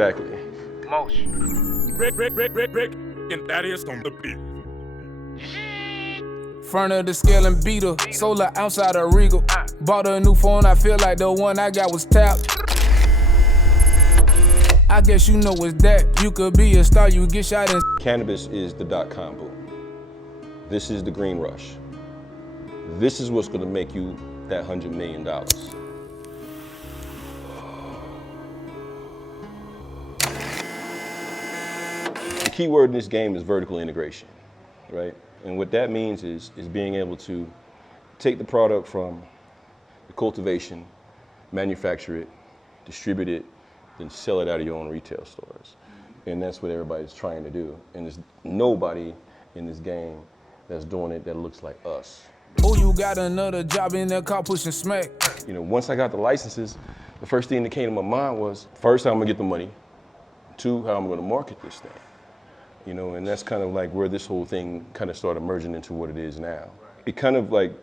Exactly. Motion. Rick, and Thaddeus on the beat. Front of the scale and beater, solar outside of Regal. Bought a new phone, I feel like the one I got was tapped. I guess you know it's that. You could be a star, you get shot in. Cannabis is the .com boom. This is the green rush. This is what's gonna make you that $100 million. The key word in this game is vertical integration, right? And what that means is being able to take the product from the cultivation, manufacture it, distribute it, then sell it out of your own retail stores. And that's what everybody's trying to do. And there's nobody in this game that's doing it that looks like us. Oh, you got another job in that car pushing smack. You know, once I got the licenses, the first thing that came to my mind was, first, how I'm gonna get the money. Two, how I'm gonna market this thing. You know, and that's kind of like where this whole thing kind of started merging into what it is now. It kind of like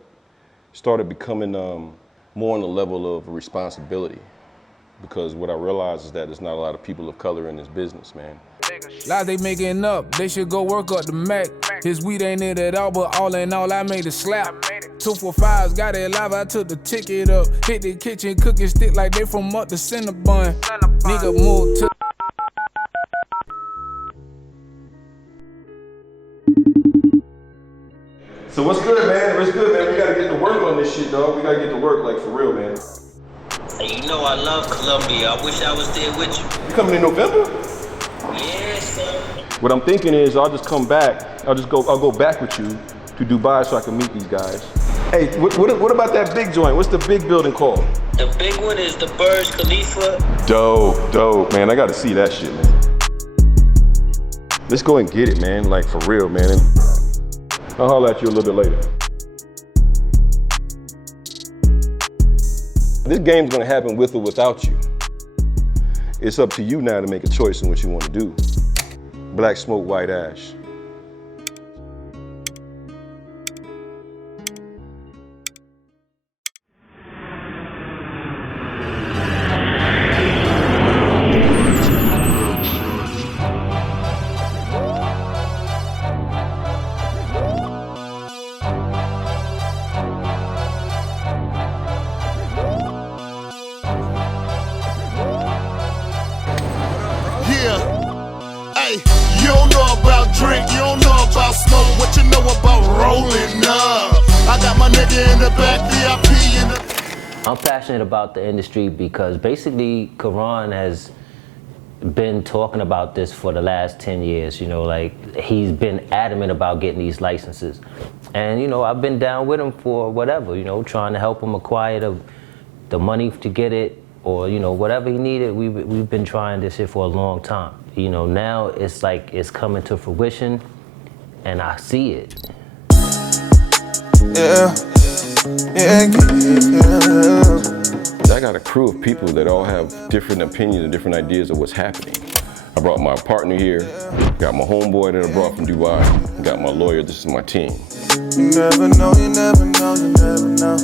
started becoming more on the level of responsibility, because what I realized is that there's not a lot of people of color in this business, man. Lies they making up, they should go work up the Mac. His weed ain't it at all, but all in all, I made it slap. 245s, got it live, I took the ticket up. Hit the kitchen, cooking stick like they from up the Cinnabon. Nigga move to. So what's good, man? What's good, man? We gotta get to work on this shit, dog. We gotta get to work, like, for real, man. Hey, you know I love Colombia. I wish I was there with you. You coming in November? Yes, sir. What I'm thinking is I'll just come back. I'll go back with you to Dubai so I can meet these guys. Hey, what about that big joint? What's the big building called? The big one is the Burj Khalifa. Dope, man. I gotta see that shit, man. Let's go and get it, man. Like, for real, man. And I'll holler at you a little bit later. This game's gonna happen with or without you. It's up to you now to make a choice in what you want to do. Black smoke, white ash. You don't know about drink, you don't know about smoke. What you know about rolling up? I got my nigga in the back, VIP in the... I'm passionate about the industry because basically Karan has been talking about this for the last 10 years, you know, like he's been adamant about getting these licenses. And, you know, I've been down with him for whatever, you know, trying to help him acquire the money to get it, or, you know, whatever he needed. We've been trying this shit for a long time. You know, now it's like it's coming to fruition and I see it. Yeah. I got a crew of people that all have different opinions and different ideas of what's happening. I brought my partner here, got my homeboy that I brought from Dubai, got my lawyer. This is my team. You never know, you never know, you never know.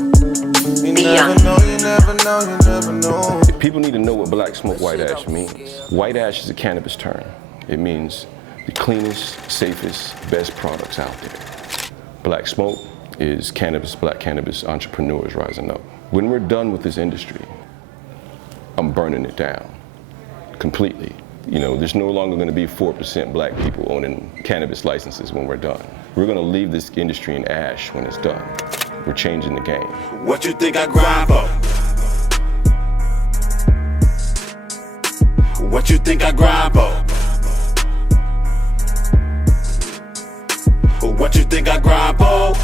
You never know, you never know, you never know. People need to know what black smoke white ash means. White ash is a cannabis term. It means the cleanest, safest, best products out there. Black smoke is cannabis, black cannabis entrepreneurs rising up. When we're done with this industry, I'm burning it down completely. You know, there's no longer going to be 4% black people owning cannabis licenses when we're done. We're going to leave this industry in ash when it's done. We're changing the game. What you think I grind for? What you think I grind for? What you think I grind for?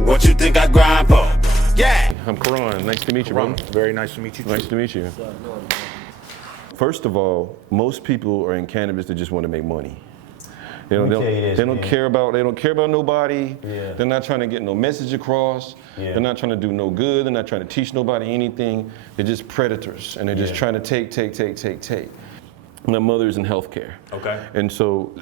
What you think I grind for? Yeah! I'm Karan. Nice to meet you, bro. Very nice to meet you, too. Nice to meet you. First of all, most people are in cannabis that just want to make money. They don't care about nobody. Yeah. They're not trying to get no message across. Yeah. They're not trying to do no good. They're not trying to teach nobody anything. They're just predators, and they're just trying to take. My mother's in healthcare. Okay. And so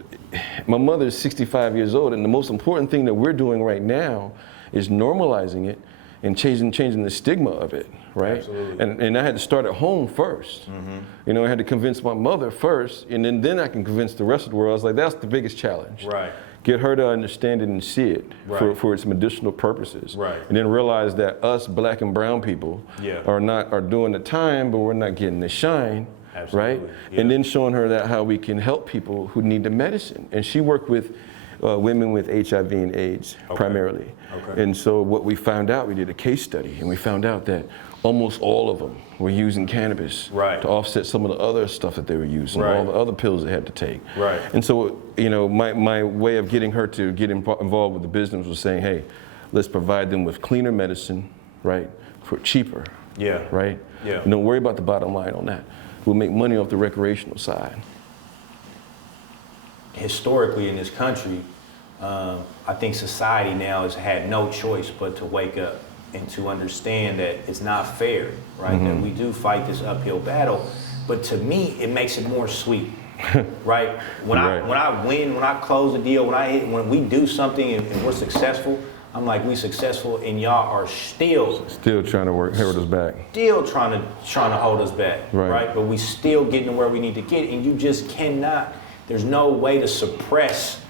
my mother is 65 years old, and the most important thing that we're doing right now is normalizing it and changing the stigma of it, right? Absolutely. And I had to start at home first. You know, I had to convince my mother first, and then I can convince the rest of the world. I was like, that's the biggest challenge. Right. Get her to understand it and see it Right. for its medicinal purposes. Right. And then realize that us black and brown people are doing the time, but we're not getting the shine. Absolutely. Right? Yeah. And then showing her that how we can help people who need the medicine. And she worked with women with HIV and AIDS primarily. Okay. And so what we found out, we did a case study, and we found out that almost all of them were using cannabis to offset some of the other stuff that they were using, all the other pills they had to take. Right. And so, you know, my way of getting her to get involved with the business was saying, hey, let's provide them with cleaner medicine, right, for cheaper. Yeah. Right? Yeah. And don't worry about the bottom line on that. We'll make money off the recreational side. Historically in this country, I think society now has had no choice but to wake up and to understand that it's not fair, right? That we do fight this uphill battle, but to me, it makes it more sweet, right? When I win, when I close a deal, when we do something and we're successful, I'm like, we successful, and y'all are still trying to hold us back. Still trying to hold us back, right? But we still getting to where we need to get, and you just cannot. There's no way to suppress.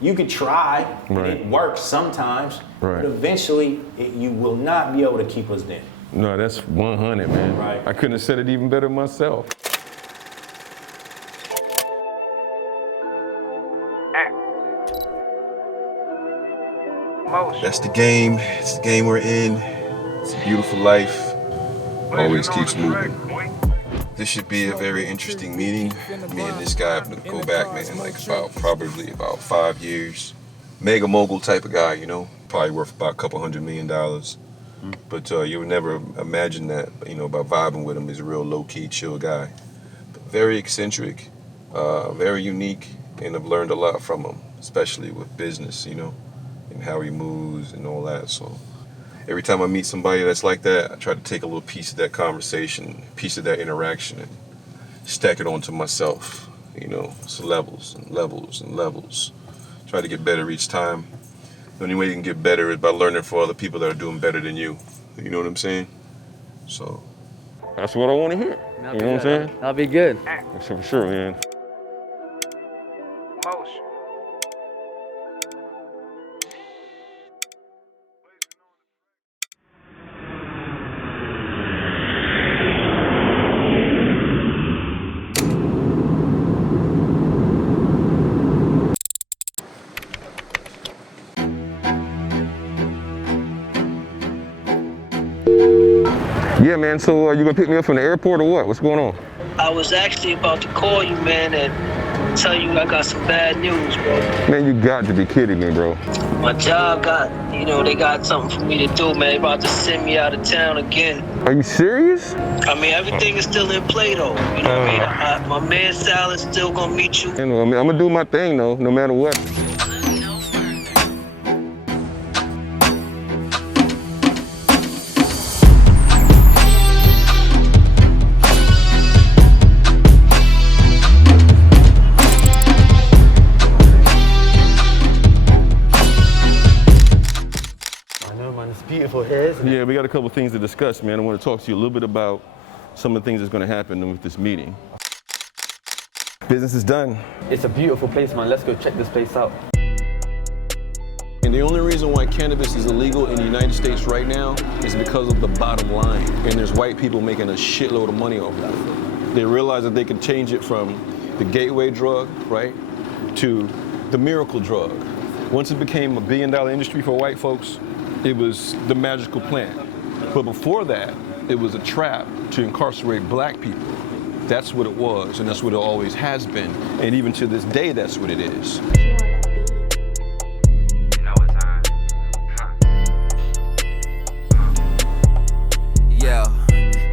You could try, and it works sometimes, but eventually you will not be able to keep us down. No, that's 100, man. Right. I couldn't have said it even better myself. That's the game. It's the game we're in. It's a beautiful life. Always keeps moving. This should be a very interesting meeting. Me and this guy have been go back, man, like probably about 5 years. Mega mogul type of guy, you know, probably worth about a couple $100 million. But you would never imagine that, you know, by vibing with him. He's a real low-key, chill guy. But very eccentric, very unique, and I've learned a lot from him, especially with business, you know, and how he moves and all that. So every time I meet somebody that's like that, I try to take a little piece of that conversation, piece of that interaction, and stack it onto myself. You know, it's levels and levels and levels. Try to get better each time. The only way you can get better is by learning from other people that are doing better than you. You know what I'm saying? So that's what I want to hear. You know what I'm saying? That'll be good. For sure, man. Yeah, man, so you gonna pick me up from the airport or what? What's going on? I was actually about to call you, man, and tell you I got some bad news, bro. Man, you got to be kidding me, bro. My job they got something for me to do, man. They about to send me out of town again. Are you serious? I mean, everything is still in play, though. You know what I mean? My man Sal is still gonna meet you. You know, I mean, I'm gonna do my thing, though, no matter what. Beautiful hair, isn't it? Yeah, we got a couple things to discuss, man. I want to talk to you a little bit about some of the things that's going to happen with this meeting. Business is done. It's a beautiful place, man. Let's go check this place out. And the only reason why cannabis is illegal in the United States right now is because of the bottom line. And there's white people making a shitload of money off of it. They realize that they can change it from the gateway drug, right, to the miracle drug. Once it became $1 billion industry for white folks, it was the magical plant. But before that, it was a trap to incarcerate black people. That's what it was, and that's what it always has been. And even to this day, that's what it is. Yeah,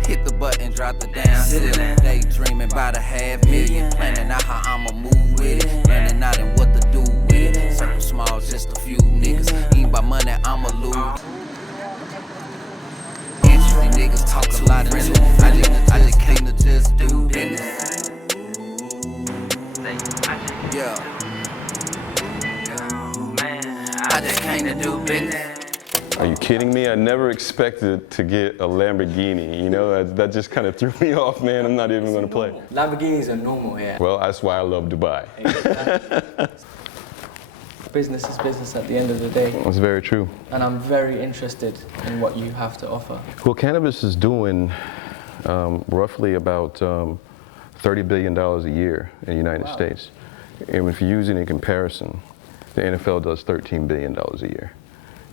hit the button, drop the damn ceiling. Daydreaming about $500,000, planning out how I'ma move with it, planning out and what to do with it. Circle small, just a few niggas. Ain't by money, I'ma lose. Interesting niggas talk a lot of shit. I just came to just do business. Yeah. I just came to do business. Are you kidding? kidding me? I never expected to get a Lamborghini. You know, that just kind of threw me off, man. I'm not even going to play. Lamborghinis are normal here. Well, that's why I love Dubai. Business is business at the end of the day. That's very true. And I'm very interested in what you have to offer. Well, cannabis is doing roughly about $30 billion a year in the United States. And if you use it in comparison, the NFL does $13 billion a year.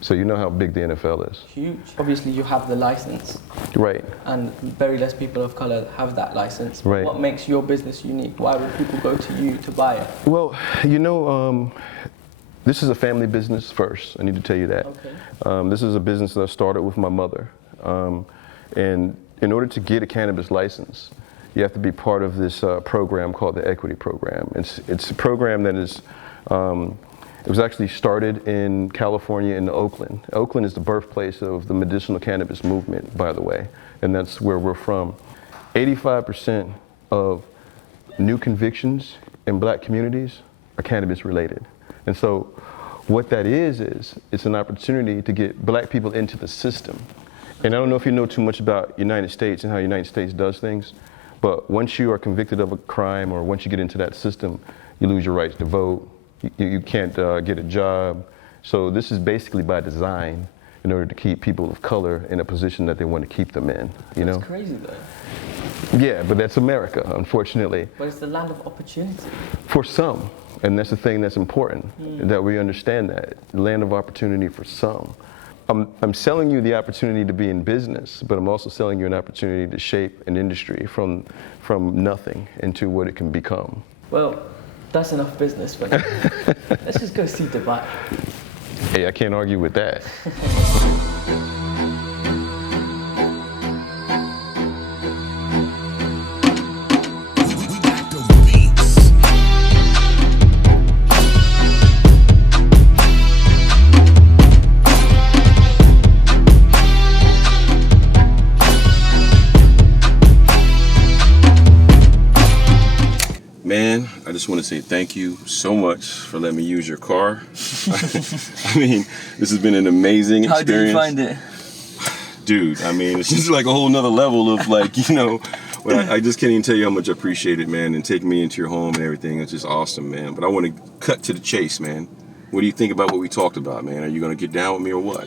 So you know how big the NFL is. Huge. Obviously you have the license. Right. And very less people of color have that license. Right. What makes your business unique? Why would people go to you to buy it? Well, you know, this is a family business first. I need to tell you that. Okay. This is a business that I started with my mother. And in order to get a cannabis license, you have to be part of this program called the Equity Program. It's a program that is, it was actually started in California in Oakland. Oakland is the birthplace of the medicinal cannabis movement, by the way, and that's where we're from. 85% of new convictions in black communities are cannabis related. And so what that is it's an opportunity to get black people into the system. And I don't know if you know too much about United States and how the United States does things, but once you are convicted of a crime or once you get into that system, you lose your rights to vote, you can't get a job. So this is basically by design in order to keep people of color in a position that they want to keep them in, you know? That's crazy though. Yeah, but that's America, unfortunately. But it's the land of opportunity. For some, and that's the thing that's important, that we understand that, land of opportunity for some. I'm selling you the opportunity to be in business, but I'm also selling you an opportunity to shape an industry from nothing into what it can become. Well, that's enough business for now. Let's just go see Dubai. Hey, I can't argue with that. Man, I just want to say thank you so much for letting me use your car. I mean, this has been an amazing experience. How did you find it? Dude, I mean, it's just like a whole nother level of like, you know, I just can't even tell you how much I appreciate it, man, and taking me into your home and everything. It's just awesome, man. But I want to cut to the chase, man. What do you think about what we talked about, man? Are you going to get down with me or what?